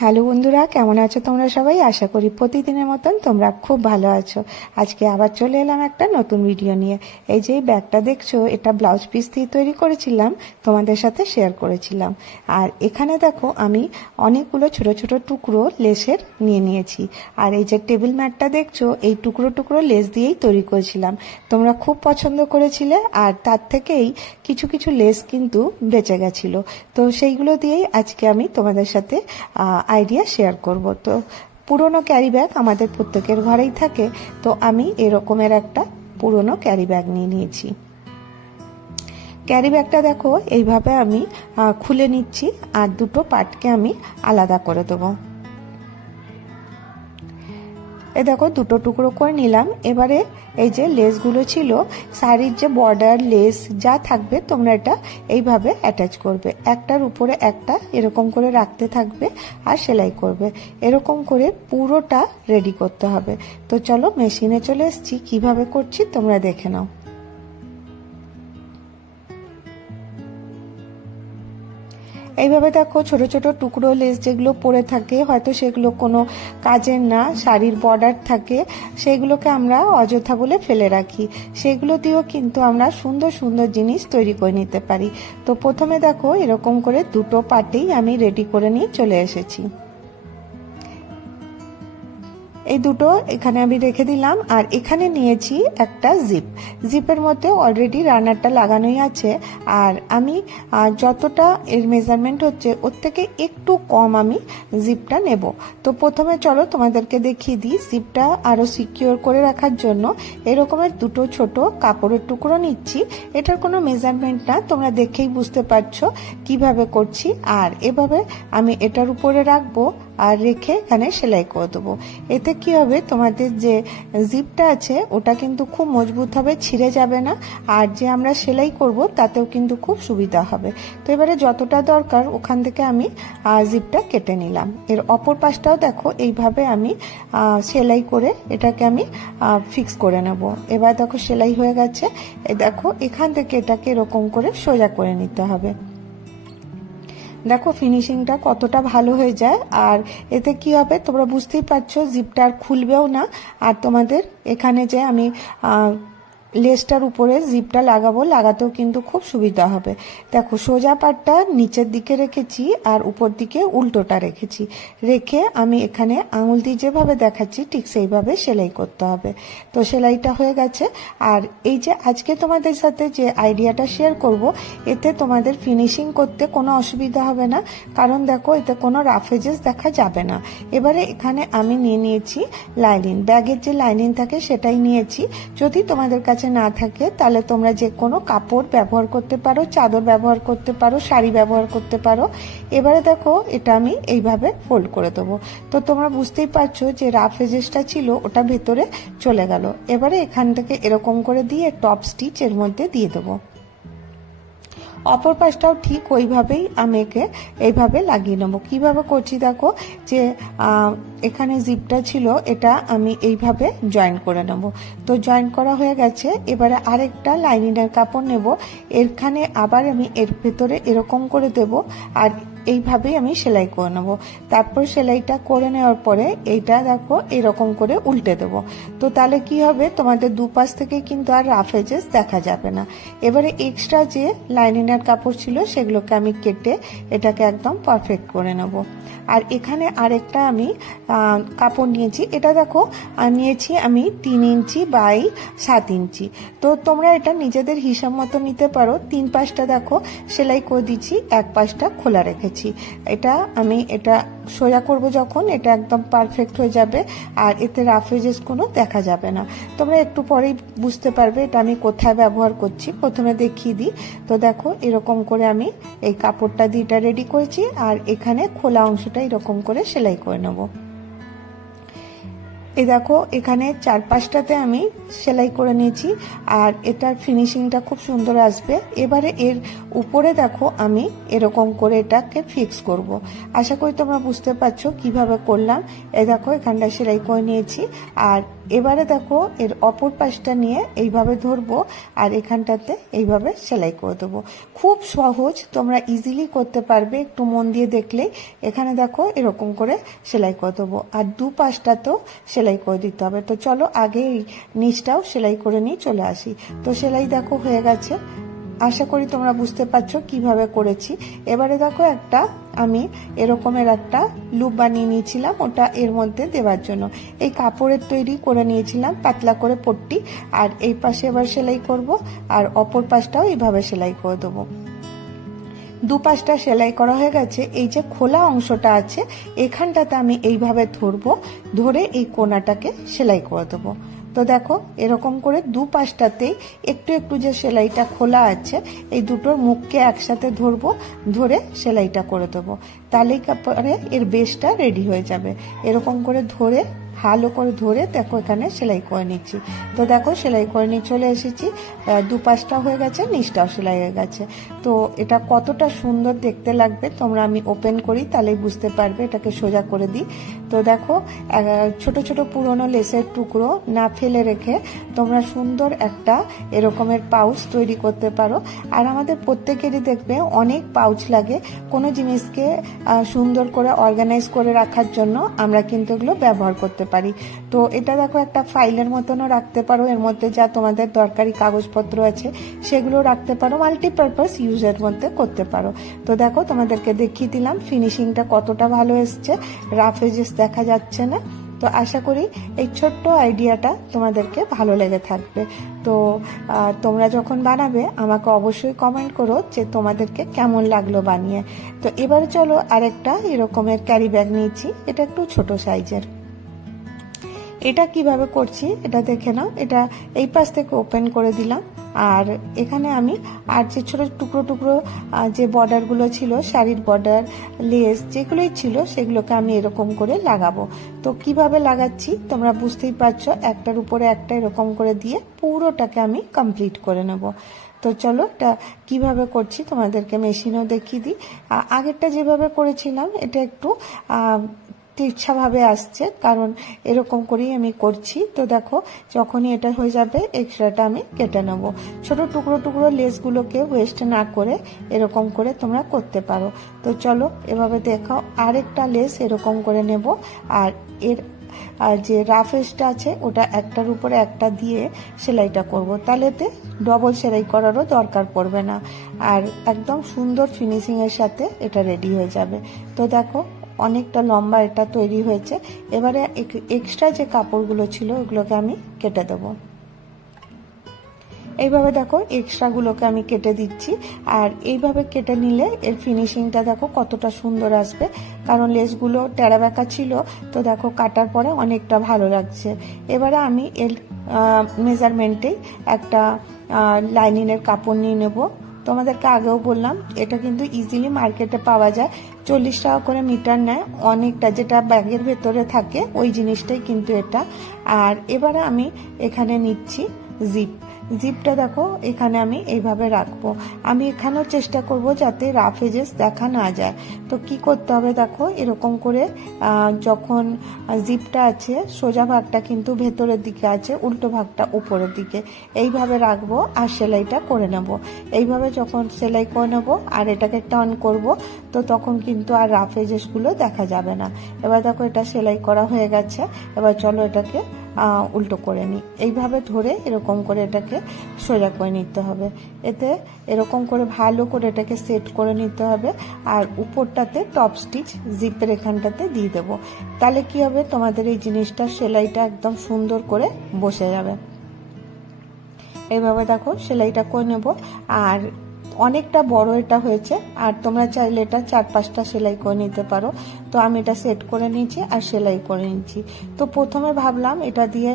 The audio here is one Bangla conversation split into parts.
হ্যালো বন্ধুরা, কেমন আছো তোমরা সবাই? আশা করি প্রতিদিনের মতন তোমরা খুব ভালো আছো। আজকে আবার চলে এলাম একটা নতুন ভিডিও নিয়ে। এই যে ব্যাগটা দেখছো, এটা ব্লাউজ পিস দিয়ে তৈরি করেছিলাম, তোমাদের সাথে শেয়ার করেছিলাম। আর এখানে দেখো আমি অনেকগুলো ছোট ছোট টুকরো লেসের নিয়ে নিয়েছি। আর এই যে টেবিল ম্যাটটা দেখছো, এই টুকরো টুকরো লেস দিয়েই তৈরি করেছিলাম। তোমরা খুব পছন্দ করেছিলে, আর তার থেকেই কিছু কিছু লেস কিন্তু বেঁচে গেছিলো। তো সেইগুলো দিয়েই আজকে আমি তোমাদের সাথে আইডিয়া শেয়ার করব। তো পুরনো ক্যারি ব্যাগ আমাদের প্রত্যেকের ঘরেই থাকে, তো আমি এরকমের একটা পুরনো ক্যারি ব্যাগ নিয়ে নিয়েছি। ক্যারি ব্যাগটা দেখো এইভাবে আমি খুলে নিচ্ছি, আর দুটো পার্টকে আমি আলাদা করে দেবো। এ দেখো দুটো টুকরো করে নিলাম। এবারে এই যে লেসগুলো ছিল, শাড়ির যে বর্ডার লেস যা থাকবে তোমরা এটা এইভাবে অ্যাটাচ করবে, একটার উপরে একটা এরকম করে রাখতে থাকবে আর সেলাই করবে। এরকম করে পুরোটা রেডি করতে হবে। তো চলো মেশিনে চলে এসেছি, কিভাবে করছি তোমরা দেখে নাও। এইভাবে দেখো ছোট ছোট টুকরো লেস যেগুলো পরে থাকে, হয়তো সেগুলো কোনো কাজের না, শাড়ির বর্ডার থাকে, সেগুলোকে আমরা অযথা বলে ফেলে রাখি। সেগুলো দিয়েও কিন্তু আমরা সুন্দর সুন্দর জিনিস তৈরি করে নিতে পারি। তো প্রথমে দেখো এরকম করে দুটো পার্টেই আমি রেডি করে নিয়ে চলে এসেছি। এই দুটো এখানে আমি রেখে দিলাম। আর এখানে নিয়েছি একটা জিপের মধ্যে অলরেডি রানারটা লাগানোই আছে। আর আমি যতটা এর মেজারমেন্ট হচ্ছে ওর থেকে একটু কম আমি জিপটা নেব। তো প্রথমে চলো তোমাদেরকে দেখিয়ে দিই। জিপটা আরো সিকিউর করে রাখার জন্য এরকমের দুটো ছোট কাপড়ের টুকরো নিচ্ছি। এটার কোনো মেজারমেন্ট না, তোমরা দেখেই বুঝতে পারছো কিভাবে করছি। আর এভাবে আমি এটার উপরে রাখবো আর রেখে এখানে সেলাই করে দেবো। এতে কি হবে, তোমাদের যে জিপটা আছে ওটা কিন্তু খুব মজবুত হবে, ছিঁড়ে যাবে না। আর যে আমরা সেলাই করব তাতেও কিন্তু খুব সুবিধা হবে। তো এবারে যতটা দরকার ওখান থেকে আমি জিপটা কেটে নিলাম। এর অপর পাশটাও দেখো এইভাবে আমি সেলাই করে এটাকে আমি ফিক্স করে নেব। এবার দেখো সেলাই হয়ে গেছে। দেখো এখান থেকে এটাকে এরকম করে সোজা করে নিতে হবে। দেখো ফিনিশিংটা কতটা ভালো হয়ে যায়। আর এতে কি হবে তোমরা বুঝতেই পারছো, জিপটা আর খুলবেও না। আর তোমাদের এখানে যে আমি লেসটার উপরে জিপটা লাগাতেও কিন্তু খুব সুবিধা হবে। দেখো সোজা পাটটা নিচের দিকে রেখেছি আর উপর দিকে উল্টোটা রেখেছি। রেখে আমি এখানে আঙুল দিয়ে যেভাবে দেখাচ্ছি ঠিক সেইভাবে সেলাই করতে হবে। তো সেলাইটা হয়ে গেছে। আর এই যে আজকে তোমাদের সাথে যে আইডিয়াটা শেয়ার করব, এতে তোমাদের ফিনিশিং করতে কোনো অসুবিধা হবে না, কারণ দেখো এতে কোনো রাফ এজেস দেখা যাবে না। এবারে এখানে আমি নিয়ে নিয়েছি লাইনিং, ব্যাগের যে লাইনিং থাকে সেটাই নিয়েছি। যদি তোমাদের কাছে না থাকে তাহলে তোমরা যে কোনো কাপড় ব্যবহার করতে পারো, চাদর ব্যবহার করতে পারো, শাড়ি ব্যবহার করতে পারো। এবারে দেখো এটা আমি এইভাবে ফোল্ড করে দেবো। তো তোমরা বুঝতেই পারছো যে রাফ এজেসটা ছিল ওটা ভেতরে চলে গেল। এবারে এখান থেকে এরকম করে দিয়ে টপ স্টিচ এর মধ্যে দিয়ে দেবো। অপর পাশটাও ঠিক ওইভাবেই আমি একে এইভাবে লাগিয়ে নেবো। কিভাবে করছি দেখো, যে এখানে জিপটা ছিল এটা আমি এইভাবে জয়েন করে নেব। তো জয়েন করা হয়ে গেছে। এবারে আরেকটা লাইনিংয়ের কাপড় নেব, এখানে আবার আমি এর ভেতরে এরকম করে দেব। আর এইভাবেই আমি সেলাই করে নেব। তারপর সেলাইটা করে নেওয়ার পরে এইটা দেখো এরকম করে উল্টে দেব। তো তাহলে কি হবে, তোমাদের দুপাশ থেকে কিন্তু আর রাফ এজেস দেখা যাবে না। এবারে এক্সট্রা যে লাইনিংয়ের কাপড় ছিল সেগুলোকে আমি কেটে এটাকে একদম পারফেক্ট করে নেব। আর এখানে আরেকটা আমি কাপড় নিয়েছি। এটা দেখো নিয়েছি আমি 3 ইঞ্চি বাই 7 ইঞ্চি। তো তোমরা এটা নিজেদের হিসাব মতো নিতে পারো। 3 পাশটা দেখো সেলাই করে দিচ্ছি, এক পাশটা খোলা রেখেছি। এটা আমি এটা সোজা করব যখন এটা একদম পারফেক্ট হয়ে যাবে, আর এতে রাফ এজেস কোনো দেখা যাবে না। তোমরা একটু পরেই বুঝতে পারবে এটা আমি কোথায় ব্যবহার করছি, প্রথমে দেখিয়ে দিই। তো দেখো এরকম করে আমি এই কাপড়টা দিয়ে এটা রেডি করেছি, আর এখানে খোলা অংশটা এরকম করে সেলাই করে নেব। এই দেখো এখানে 4-5টাতে আমি সেলাই করে নিয়েছি আর এটার ফিনিশিংটা খুব সুন্দর আসবে। এবারে এর উপরে দেখো আমি এরকম করে এটাকে ফিক্স করব। আশা করি তোমরা বুঝতে পারছো কিভাবে করলাম। এই দেখো এখানটা সেলাই করে নিয়েছি আর এবারে দেখো এর অপর পাশটা নিয়ে এইভাবে ধরবো আর এখানটাতে এইভাবে সেলাই করে দেবো। খুব সহজ, তোমরা ইজিলি করতে পারবে একটু মন দিয়ে দেখলেই। এখানে দেখো এরকম করে সেলাই করে দেবো আর দুপাশটাতেও সেলাই করে দিতে হবে। তো চলো আগে এই নিচটাও সেলাই করে নিয়ে চলে আসি। তো সেলাই দেখো হয়ে গেছে, আশা করি তোমরা বুঝতে পারছো কিভাবে করেছি। এবারে দেখো একটা আমি এরকমের একটা লুপ বানিয়ে নিয়েছিলাম, ওটা এর মধ্যে দেওয়ার জন্য এই কাপড়ের তৈরি করে নিয়েছিলাম পাতলা করে পট্টি। আর এই পাশে এবার সেলাই করব আর অপর পাশটাও এইভাবে সেলাই করে দেবো। দুপাশটা সেলাই করা হয়ে গেছে। এই যে খোলা অংশটা আছে এখানটাতে আমি এইভাবে ধরবো, ধরে এই কোনাটাকে সেলাই করে দেবো। তো দেখো এরকম করে দুপাশটাতেই একটু একটু যে সেলাইটা খোলা আছে এই দুটোর মুখকে একসাথে ধরবো, ধরে সেলাইটা করে দেবো। তাহলেই পরে এর বেসটা রেডি হয়ে যাবে। এরকম করে ধরে ভালো করে ধরে দেখো এখানে সেলাই করে নিচ্ছি। তো দেখো সেলাই করে নিয়ে চলে এসেছি, দুপাশটা হয়ে গেছে, নিচটাও সেলাই হয়ে গেছে। তো এটা কতটা সুন্দর দেখতে লাগবে তোমরা, আমি ওপেন করি তাহলেই বুঝতে পারবে। এটাকে সোজা করে দিই। তো দেখো ছোট ছোট পুরনো লেসের টুকরো না ফেলে রেখে তোমরা সুন্দর একটা এরকমের পাউচ তৈরি করতে পারো। আর আমাদের প্রত্যেকেরই দেখবে অনেক পাউচ লাগে কোনো জিনিসকে সুন্দর করে অর্গানাইজ করে রাখার জন্য, আমরা কিন্তু এগুলো ব্যবহার করতে পারি। তো এটা দেখো একটা ফাইলের মতনও রাখতে পারো, এর মধ্যে যা তোমাদের দরকারি কাগজপত্র আছে সেগুলো রাখতে পারো, মাল্টিপারপাস ইউজের মধ্যে করতে পারো। তো দেখো তোমাদেরকে দেখিয়ে দিলাম ফিনিশিংটা কতটা ভালো এসছে, রাফ এজেস দেখা যাচ্ছে না। তো আশা করি এই ছোট্ট আইডিয়াটা তোমাদেরকে ভালো লেগে থাকবে। তো তোমরা যখন বানাবে আমাকে অবশ্যই কমেন্ট করো যে তোমাদেরকে কেমন লাগলো বানিয়ে। তো এবারে চলো আরেকটা এরকমের ক্যারি ব্যাগ নিয়েছি, এটা একটু ছোট সাইজের। এটা কিভাবে করছি এটা দেখে নাও। এটা এই পাশ থেকে ওপেন করে দিলাম আর এখানে আমি আর যে ছোট টুকরো টুকরো যে বর্ডারগুলো ছিল, শাড়ির বর্ডার, লেস যেগুলোই ছিল সেগুলোকে আমি এরকম করে লাগাবো। তো কিভাবে লাগাচ্ছি তোমরা বুঝতেই পারছো, একটার উপরে একটা এরকম করে দিয়ে পুরোটাকে আমি কমপ্লিট করে নেব। তো চলো এটা কিভাবে করছি তোমাদেরকে মেশিনেও দেখিয়ে দিই। আগেরটা যেভাবে করেছিলাম এটা একটু ইচ্ছাভাবে আসছে, কারণ এরকম করেই আমি করছি। তো দেখো যখনই এটা হয়ে যাবে এক্সট্রাটা আমি কেটে নেব। ছোট টুকরো টুকরো লেসগুলোকে ওয়েস্ট না করে এরকম করে তোমরা করতে পারো। তো চলো এভাবে দেখাও, আরেকটা লেস এরকম করে নেব আর এর আর যে রাফ এজটা আছে ওটা একটার উপরে একটা দিয়ে সেলাইটা করব, তাহলেতে ডবল সেলাই করারও দরকার পড়বে না আর একদম সুন্দর ফিনিশিংয়ের সাথে এটা রেডি হয়ে যাবে। তো দেখো অনেকটা লম্বা এটা তৈরি হয়েছে। এবারে এক্সট্রা যে কাপড়গুলো ছিল ওগুলোকে আমি কেটে দেবো। এইভাবে দেখো এক্সট্রাগুলোকে আমি কেটে দিচ্ছি আর এইভাবে কেটে নিলে এর ফিনিশিংটা দেখো কতটা সুন্দর আসবে, কারণ লেসগুলো টেরা বেঁকা ছিল। তো দেখো কাটার পরে অনেকটা ভালো লাগছে। এবারে আমি এর মেজারমেন্টেই একটা লাইনিংয়ের কাপড় নিয়ে নেব। তোমাদেরকে আগেও বললাম এটা কিন্তু ইজিলি মার্কেটে পাওয়া যায়, 40 টাকা করে মিটার নেয়, অনেকটা যেটা ব্যাগের ভেতরে থাকে ওই জিনিসটাই কিন্তু এটা। আর এবারে আমি এখানে নিচ্ছি জিপটা দেখো এখানে আমি এইভাবে রাখবো। আমি এখানেও চেষ্টা করব যাতে রাফ এজেস দেখা না যায়। তো কি করতে হবে দেখো এরকম করে যখন জিপটা আছে সোজা ভাগটা কিন্তু ভেতরের দিকে আছে, উল্টো ভাগটা উপরের দিকে, এইভাবে রাখবো আর সেলাইটা করে নেব। এইভাবে যখন সেলাই করে নেব আর এটাকে টার্ন করব তো তখন কিন্তু আর রাফ এজেসগুলো দেখা যাবে না। এবার দেখো এটা সেলাই করা হয়ে গেছে। এবার চলো এটাকে উল্টো করে নিই। এইভাবে ধরে এরকম করে এটাকে সোজা করে নিতে হবে। এতে এরকম করে ভালো করে এটাকে সেট করে নিতে হবে আর উপরটাতে টপ স্টিচ জিপের এখানটাতে দিয়ে দেবো। তাহলে কি হবে তোমাদের এই জিনিসটা সেলাইটা একদম সুন্দর করে বসে যাবে। এইভাবে দেখো সেলাইটা করে নেব আর অনেকটা বড় এটা হয়েছে আর তোমরা চাইলে এটা 4-5টা সেলাই করে নিতে পারো। তো আমি এটা সেট করে নিয়েছি আর সেলাই করে নিচ্ছি। তো প্রথমে ভাবলাম এটা দিয়ে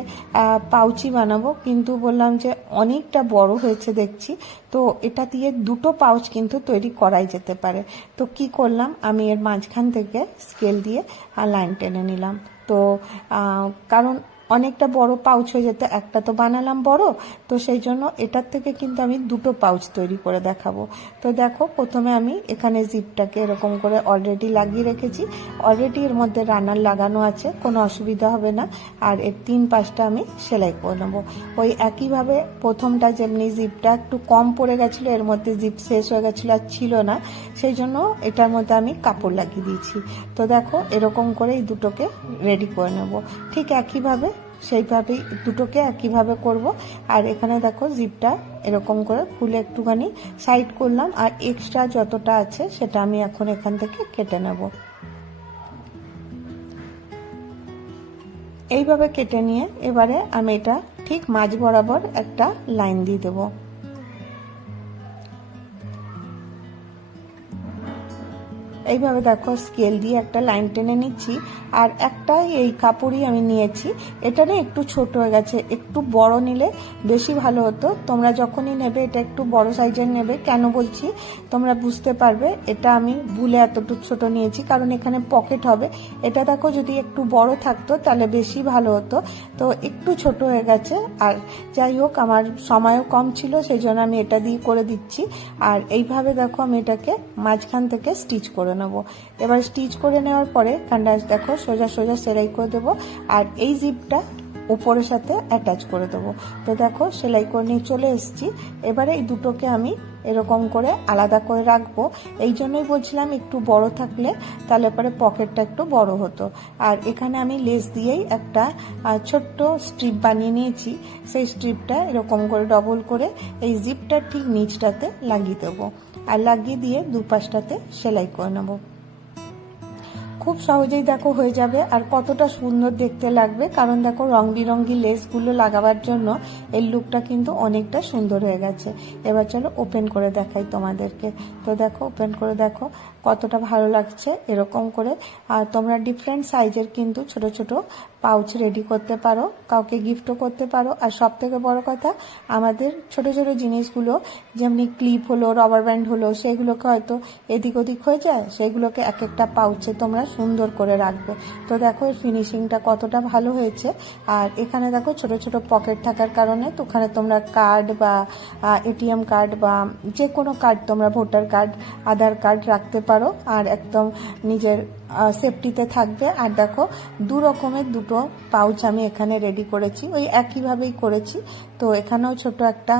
পাউচি বানাবো, কিন্তু বললাম যে অনেকটা বড় হয়েছে দেখছি, তো এটা দিয়ে দুটো পাউচ কিন্তু তৈরি করাই যেতে পারে। তো কি করলাম আমি এর মাঝখান থেকে স্কেল দিয়ে লাইন টেনে নিলাম। তো তো কারণ অনেকটা বড় পাউচ হয়ে যেত, একটা তো বানালাম বড়, তো সেই জন্য এটার থেকে কিন্তু আমি দুটো পাউচ তৈরি করে দেখাবো। তো দেখো প্রথমে আমি এখানে জিপটাকে এরকম করে অলরেডি লাগিয়ে রেখেছি, অলরেডি এর মধ্যে রানার লাগানো আছে, কোনো অসুবিধা হবে না। আর এর 3 পাশটা আমি সেলাই করে নেবো। ওই একইভাবে প্রথমটা যেমনি জিপটা একটু কম পড়ে গেছিলো, এর মধ্যে জিপ শেষ হয়ে গেছিলো আর ছিল না, সেই জন্য এটার মধ্যে আমি কাপড় লাগিয়ে দিয়েছি। তো দেখো এরকম করে এই দুটোকে রেডি করে নেব, ঠিক একইভাবে সেইভাবেই দুটোকে একইভাবে করব। আর এখানে দেখো জিপটা এরকম করে খুলে একটুখানি সাইড করলাম, আর এক্সট্রা যতটা আছে সেটা আমি এখন এখান থেকে কেটে নেব। এইভাবে কেটে নিয়ে এবারে আমি এটা ঠিক মাঝ বরাবর একটা লাইন দিয়ে দেবো। এইভাবে দেখো স্কেল দিয়ে একটা লাইন টেনে নিচ্ছি। আর একটা এই কাপড়ই আমি নিয়েছি, এটা না একটু ছোট হয়ে গেছে, একটু বড় নিলে বেশি ভালো হতো। তোমরা যখনই নেবে এটা একটু বড় সাইজের নেবে। কেন বলছি তোমরা বুঝতে পারবে, এটা আমি ভুলে এতটুকু ছোট নিয়েছি কারণ এখানে পকেট হবে। এটা দেখো যদি একটু বড় থাকতো তাহলে বেশি ভালো হতো, তো একটু ছোট হয়ে গেছে। আর যাই হোক আমার সময়ও কম ছিল, সেই জন্য আমি এটা দিয়ে করে দিচ্ছি। আর এইভাবে দেখো আমি এটাকে মাঝখান থেকে স্টিচ করে নেব। এবার স্টিচ করে নেওয়ার পরে কান্ডাজ দেখো সোজা সোজা সেলাই করে দেবো, আর এই জিপটা উপরের সাথে অ্যাটাচ করে দেবো। তো দেখো সেলাই করে নিয়ে চলে এসেছি। এবারে এই দুটোকে আমি এরকম করে আলাদা করে রাখবো। এই জন্যই বলছিলাম একটু বড় থাকলে তাহলে পরে পকেটটা একটু বড় হতো। আর এখানে আমি লেস দিয়েই একটা ছোট্ট স্ট্রিপ বানিয়ে নিয়েছি, সেই স্ট্রিপটা এরকম করে ডবল করে এই জিপটার ঠিক নিচটাতে লাগিয়ে দেবো, আর লাগিয়ে দিয়ে দুপাশটাতে সেলাই করে নেবো। খুব সহজেই দেখো হয়ে যাবে। আর কতটা সুন্দর দেখতে লাগবে, কারণ দেখো রং বিরঙ্গি লেসগুলো লাগাবার জন্য এই লুকটা কিন্তু অনেকটা সুন্দর হয়ে গেছে। এবার চলো ওপেন করে দেখাই তোমাদেরকে। তো দেখো ওপেন করে দেখো কতটা ভালো লাগছে এরকম করে। আর তোমরা ডিফারেন্ট সাইজের কিন্তু ছোট ছোট পাউচ রেডি করতে পারো, কাউকে গিফটও করতে পারো। আর সব থেকে বড় কথা, আমাদের ছোট ছোট জিনিসগুলো যেমনি ক্লিপ হলো, রবার ব্যান্ড হলো, সেগুলোকে হয়তো এদিক ওদিক হয়ে যায়, সেগুলোকে এক একটা পাউচে তোমরা সুন্দর করে রাখবে। তো দেখো এর ফিনিশিংটা কতটা ভালো হয়েছে। আর এখানে দেখো ছোট ছোট পকেট থাকার কারণে তো ওখানে তোমরা কার্ড বা এটিএম কার্ড বা যে কোনো কার্ড, তোমরা ভোটার কার্ড, আধার কার্ড রাখতে পারো, আর একদম নিজের সেফটিতে থাকবে। আর দেখো দু রকমের দুটো পাউচ আমি এখানে রেডি করেছি, ওই একইভাবেই করেছি। তো এখানেও ছোট একটা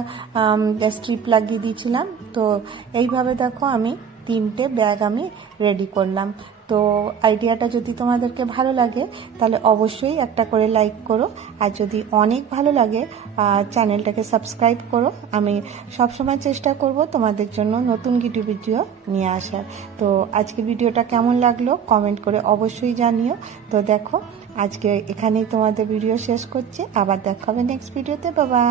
স্ট্রিপ লাগিয়ে দিয়েছিলাম। তো এইভাবে দেখো আমি 3টে ব্যাগ আমি রেডি করলাম। তো আইডিয়াটা যদি তোমাদেরকে ভালো লাগে তাহলে অবশ্যই একটা করে লাইক করো, আর যদি অনেক ভালো লাগে চ্যানেলটাকে সাবস্ক্রাইব করো। আমি সবসময় চেষ্টা করব তোমাদের জন্য নতুন কিছু ভিডিও নিয়ে আসার। তো আজকে ভিডিওটা কেমন লাগলো কমেন্ট করে অবশ্যই জানিও। তো দেখো আজকে এখানেই তোমাদের ভিডিও শেষ করছি, আবার দেখা হবে নেক্সট ভিডিওতে। বাবা।